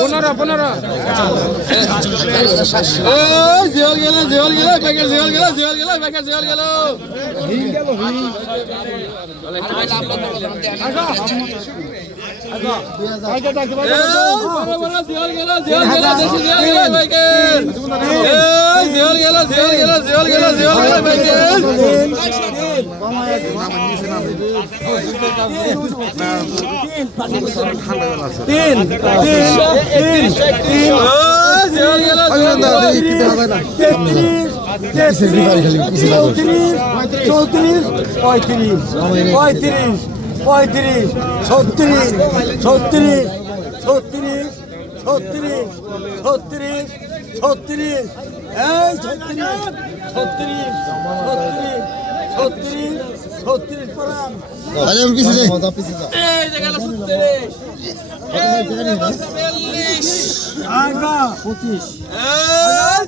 পনেরো পনেরো। জিওল গেল জিওল গেল প্যাকেট জিওল গেল জিওল গেল প্যাকেট জিওল গেল। তিন তেত্রিশ চৌত্রিশ পঁয়ত্রিশ পঁয়ত্রিশ পঁয়ত্রিশ পঁয়ত্রিশ ছত্রিশ ছত্রিশ ছত্রিশ ছত্রিশ ছত্রিশ ছত্রিশ এই ছত্রিশ ছত্রিশ ছত্রিশ ছত্রিশ ছত্রিশ এই গেল 36 এই যে গেল 42 আগা পঁচিশ।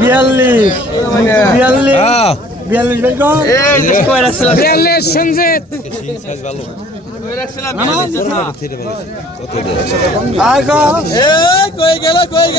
বিয়াল্লিশ বিয়াল্লিশ বিয়াল্লিশ বিয়াল্লিশ সঞ্জিত গেল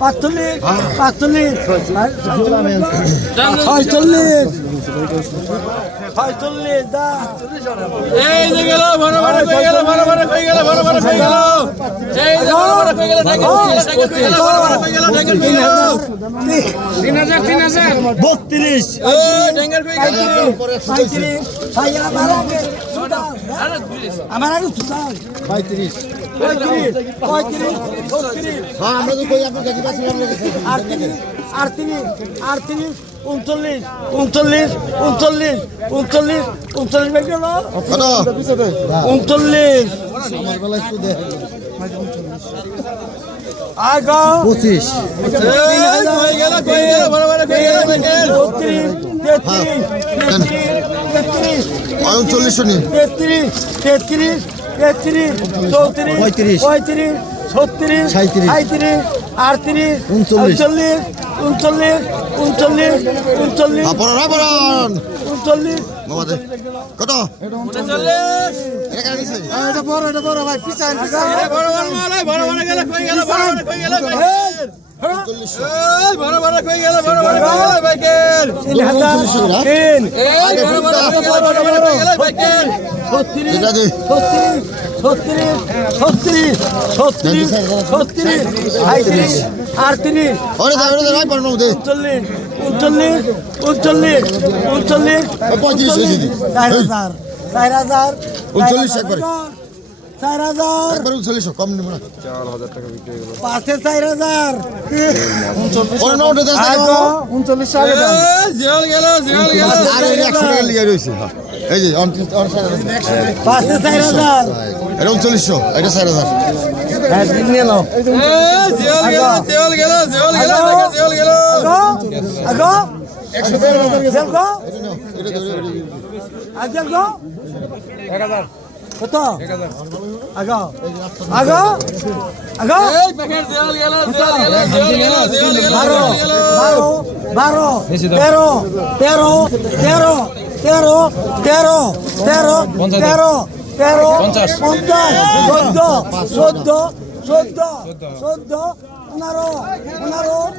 পাঁচচল্লিশ পাঁচচল্লিশ ছয়চল্লিশ ছয়চল্লিশ দা এই যে গেল ভরে ভরে হয়ে গেল ভরে ভরে হয়ে গেল ভরে ভরে হয়ে গেল। বত্রিশ। আমার আগে পঁয়ত্রিশ। আটত্রিশ উনচল্লিশ উনচল্লিশ উনচল্লিশ উনচল্লিশ উনচল্লিশ বের করো উনচল্লিশ। পঁচিশ। তেত্রিশ তেত্রিশ তেত্রিশ তেত্রিশ তেত্রিশ চৌত্রিশ পঁয়ত্রিশ পঁয়ত্রিশ ছত্রিশ সাঁত্রিশ সাঁত্রিশ আটত্রিশ উনচল্লিশ। উনচল্লিশ উনচল্লিশ উনচল্লিশ উনচল্লিশ কত? হ্যাঁ, এটা বড় এটা বড় ভাই। পিছান পিছান বড় বড় গেল গেল উনচল্লিশ উনচল্লিশ উনচল্লিশ পঁয়ত্রিশ চার হাজার চার হাজার উনচল্লিশ একবার। চার হাজার। উনচল্লিশশো কম নেব না। চার হাজার। জিয়াল গেল জিয়াল গেল। একশো টাকা লিয়ে রয়েছে এই যে পাঁচে চার হাজার। এটা উনচল্লিশশো এটা চার হাজার। এক হাজার। পঁয়ত্রিশ। পঁয়ত্রিশ ছত্রিশ সাঁইত্রিশ। সাঁত্রিশ আটত্রিশ উনচল্লিশ। উনচল্লিশ উনচল্লিশ উনচল্লিশ উনচল্লিশ আপন আপন উনচল্লিশ বাবা দে কত চল্লিশ এটা কেন নিছে এটা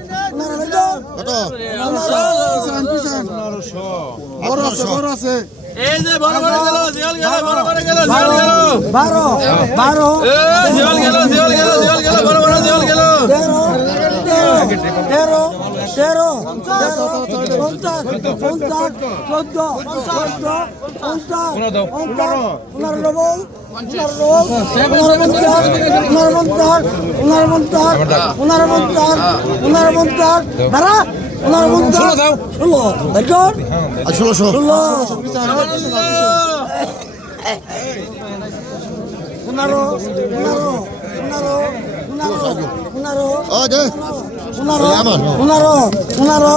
বড় এটা বড় ভাই পিছান পিছান এই যে বড় বড় গেল জিয়াল গেল বড় বড় গেল জিয়াল গেল 12 12 এই জিয়াল গেল জিয়াল গেল ষোলোশো ষোলো পনেরো পনেরো পনেরো পনেরো পনেরো পনেরো। পনেরো পনেরো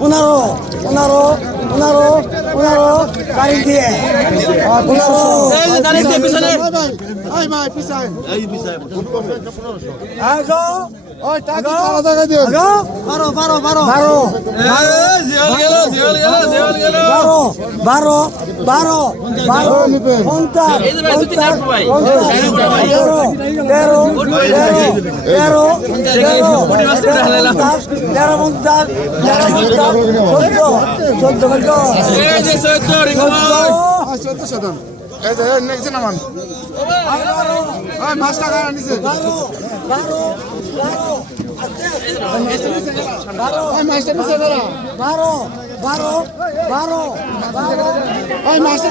পনেরো পনেরো পনেরো পনেরো গাড়ি দিয়ে পনেরো এই গাড়ি দিয়ে পিছনে আগো বারো বারো বারো পঞ্চাশ পঞ্চাশ তেরো তেরো তেরো তেরো পঞ্চাশ তেরো পঞ্চাশ তেরো পঞ্চাশ চোদ্দ চোদ্দ চোদ্দ চোদ্দ নিচে নামান। পাঁচ টাকা নিচে মাস্টার নিচে বেড়া বারো বারো বারো বারো ওই মাস্টার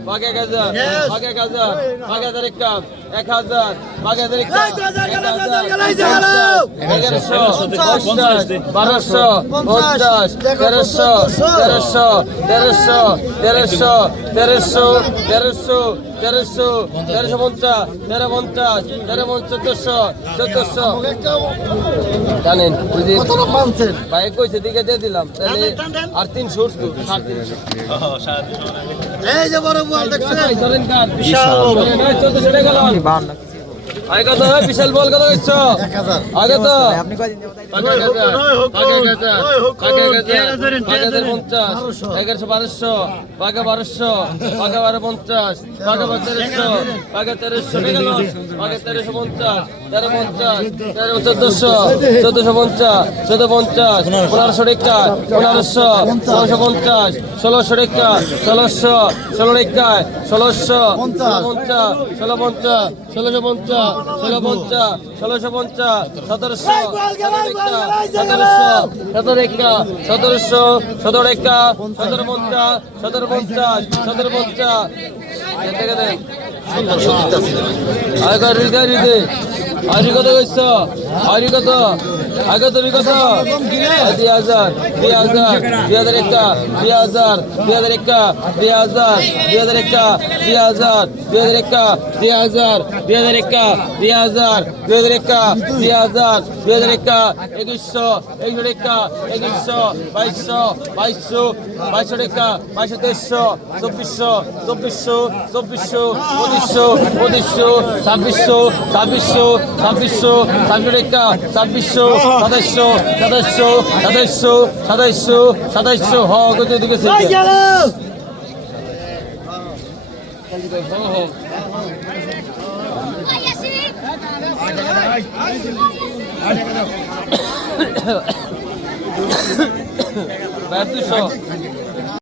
এক হাজার এক হাজার বাঘ হাজার এক কাপ এক হাজার বাঘ হাজার এক কাপ এক হাজার এগারোশো পঞ্চাশ বারোশো পঞ্চাশ তেরোশো তেরোশো তেরোশো তেরোশো তেরোশো তেরোশো তেরোশো তেরোশো পঞ্চাশ তেরো পঞ্চাশ তেরো পঞ্চাশ চোদ্দশো চোদ্দশো। জানেন ভাই কইছে দিকে দিয়ে দিলাম তাহলে আর তিনশো উঠতো সাড়ে তিনশো এই যে বড় বল দেখছেন? ভাই, ধরেন কার চোদ্দশো টাকা গেল আগে কত হয়? বিশাল বল কত করছ? আগে তো। পাঁচ এক হাজার, পাঁচ এক হাজার, পাঁচ এক হাজার, পাঁচ হাজার পঞ্চাশ, এগারোশো বারোশো, পাকা বারোশো, পাকা বারো পঞ্চাশ, পাকা বারো তেরোশো, পাকা তেরোশো, টাকা লস, পাকা তেরোশো পঞ্চাশ, তেরো পঞ্চাশ, তেরো চোদ্দশো, চোদ্দশো পঞ্চাশ, চোদ্দ পঞ্চাশ, পনেরোশো টাকা, পনেরোশো, পনেরোশো পঞ্চাশ, ষোলোশো টাকা, ষোলোশো, ষোলো টাকা, ষোলোশো, পঞ্চাশ, ষোলো পঞ্চাশ, ষোলোশো পঞ্চাশ, ষোলো পঞ্চাশ, ষোলোশো পঞ্চাশ, সতেরোশো, সতেরোশো, সতেরো একা, সতেরোশো, সতেরো একা, সতেরো পঞ্চাশ, সতেরো পঞ্চাশ, সতেরো পঞ্চাশ। আগে হৃদয় হৃদয় আরি কত কইছ? আরি কত? আগে তুমি কত দুই হাজার দুই হাজার দুই হাজার একটা, দুই হাজার দুই হাজার একটা, দুই হাজার দুই হাজার একটা, দুই হাজার দুই হাজার একটা, দুই হাজার দুই হাজার একটা, দুই হাজার দুই হাজার একটা, দুই হাজার দুই হাজার একটা, একুশশো একুশশো টাকা একুশশো, বাইশশো বাইশশো বাইশশো টাকা বাইশশো তেইশশো, চব্বিশশো চব্বিশশো চব্বিশশো, পঁচিশশো পঁচিশশো, ছাব্বিশশো ছাব্বিশশো ছাব্বিশশো ছাব্বিশশো টাকা ছাব্বিশশো সাতাইশশো সাতাইশশো সাতাইশশো সাতাইশশো সাতাইশশো হ কত দিকে দুশো